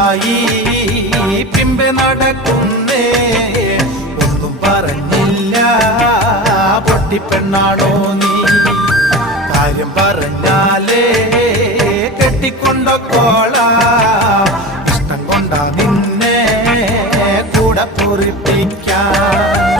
എന്തായി പിമ്പെ നടക്കുന്നേ ഒന്നും പറഞ്ഞില്ല പൊട്ടിപ്പെണ്ണാണോ നീ കാര്യം പറഞ്ഞാലേ കെട്ടിക്കൊണ്ടോളാ ഇഷ്ടം കൊണ്ടാ നിന്നെ കൂടെ പൊറിപ്പിക്കാൻ